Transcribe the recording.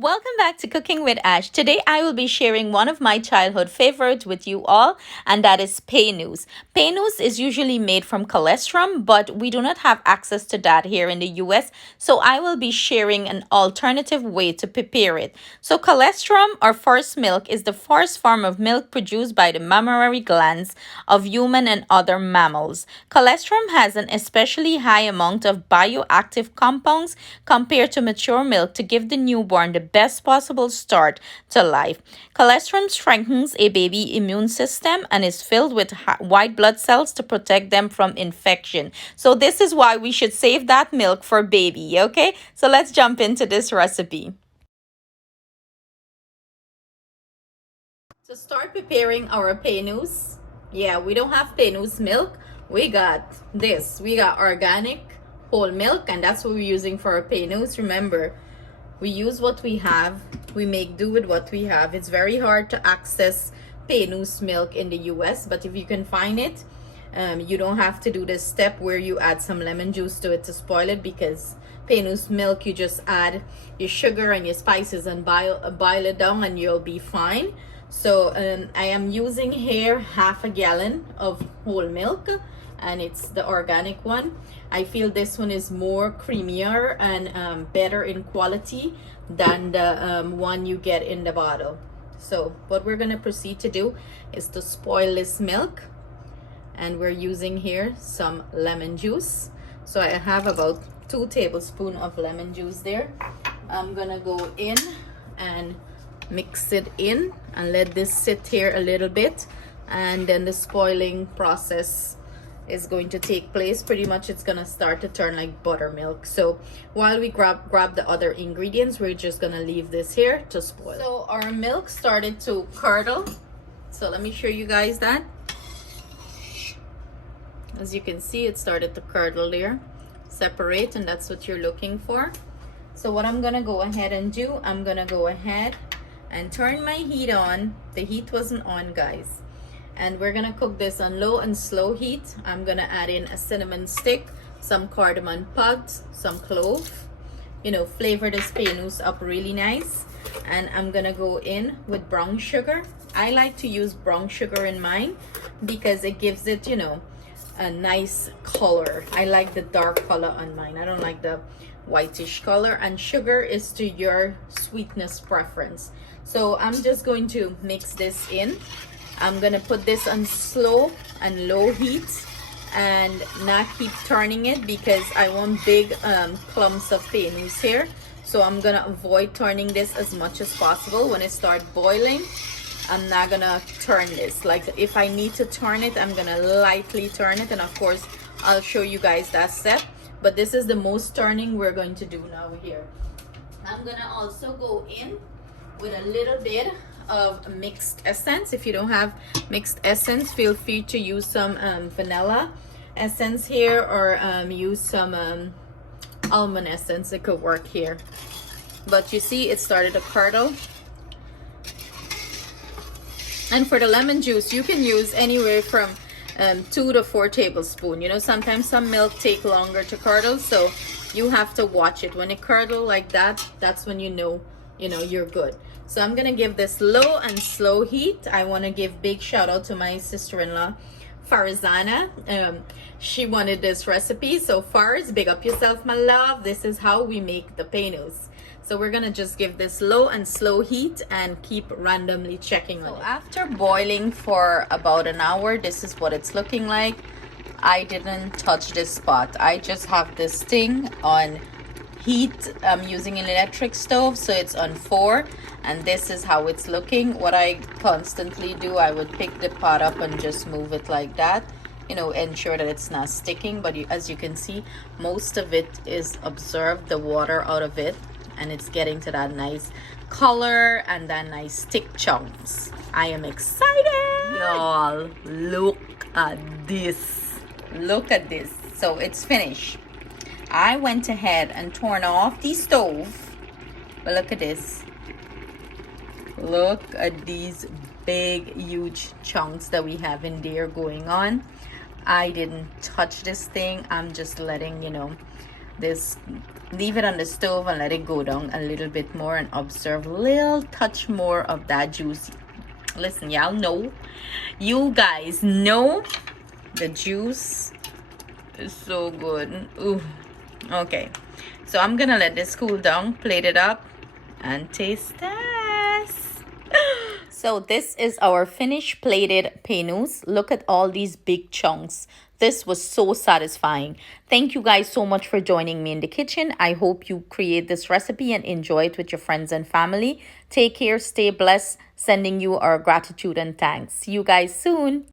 Welcome back to Cooking with Ash. Today I will be sharing one of my childhood favorites with you all, and that is Paynuse. Paynuse is usually made from colostrum, but we do not have access to that here in the US, so I will be sharing an alternative way to prepare it. So colostrum or first milk is the first form of milk produced by the mammary glands of human and other mammals. Colostrum has an especially high amount of bioactive compounds compared to mature milk to give the newborn the best possible start to life. Colostrum strengthens a baby's immune system and is filled with white blood cells to protect them from infection. So this is why we should save that milk for baby, okay? So let's jump into this recipe. To start preparing our paynuse, yeah, we don't have paynuse milk. We got this. We got organic whole milk, and that's what we're using for our paynuse. Remember, we use what we have. We make do with what we have. It's very hard to access paynuse milk in the US, but if you can find it, you don't have to do this step where you add some lemon juice to it to spoil it, because paynuse milk, you just add your sugar and your spices and boil it down and you'll be fine. So I am using here half a gallon of whole milk, and it's the organic one. I feel this one is more creamier and better in quality than the one you get in the bottle. So what we're going to proceed to do is to spoil this milk, and we're using here some lemon juice. So I have about 2 tablespoons of lemon juice there. I'm gonna go in and mix it in and let this sit here a little bit, and then the spoiling process is going to take place. Pretty much it's gonna start to turn like buttermilk. So while we grab the other ingredients, we're just gonna leave this here to spoil. So our milk started to curdle, so let me show you guys that. As you can see, it started to curdle there, separate, and that's what you're looking for. So what I'm gonna go ahead and do, I'm gonna go ahead and turn my heat on. The heat wasn't on, guys, and we're gonna cook this on low and slow heat. I'm gonna add in a cinnamon stick, some cardamom pods, some clove, flavor this paynuse up really nice. And I'm gonna go in with brown sugar. I like to use brown sugar in mine because it gives it a nice color. I like the dark color on mine. I don't like the whitish color, and sugar is to your sweetness preference. So I'm just going to mix this in. I'm gonna put this on slow and low heat and not keep turning it, because I want big clumps of paynuse here. So I'm gonna avoid turning this as much as possible. When it starts boiling, I'm not gonna turn this. Like, if I need to turn it, I'm gonna lightly turn it, and of course I'll show you guys that step, but this is the most turning we're going to do now here. I'm gonna also go in with a little bit of mixed essence. If you don't have mixed essence, feel free to use some vanilla essence here, or use some almond essence. It could work here. But you see, it started to curdle. And for the lemon juice, you can use anywhere from 2 to 4 tablespoons. Sometimes some milk take longer to curdle, so you have to watch it. When it curdle like that, that's when you're good. So I'm gonna give this low and slow heat. I want to give big shout out to my sister-in-law Farzana. She wanted this recipe, so Farz, big up yourself, my love. This is how we make the paynuse. So we're gonna just give this low and slow heat and keep randomly checking on it. After boiling for about an hour, this is what it's looking like. I didn't touch this spot. I just have this thing on heat. I'm using an electric stove, so it's on 4, and this is how it's looking. What I constantly do, I would pick the pot up and just move it like that, ensure that it's not sticking. But as you can see, most of it is absorbed the water out of it, and it's getting to that nice color and that nice thick chunks. I am excited, y'all. Look at this. So it's finished. I went ahead and turned off the stove, but look at this. Look at these big huge chunks that we have in there going on. I didn't touch this thing. I'm just letting this, leave it on the stove and let it go down a little bit more and observe a little touch more of that juice. Listen, y'all know, you guys know the juice is so good. Ooh. Okay, so I'm gonna let this cool down, plate it up, and taste test. So this is our finished plated paynuse. Look at all these big chunks. This was so satisfying. Thank you guys so much for joining me in the kitchen. I hope you create this recipe and enjoy it with your friends and family. Take care, stay blessed. Sending you our gratitude and thanks. See you guys soon.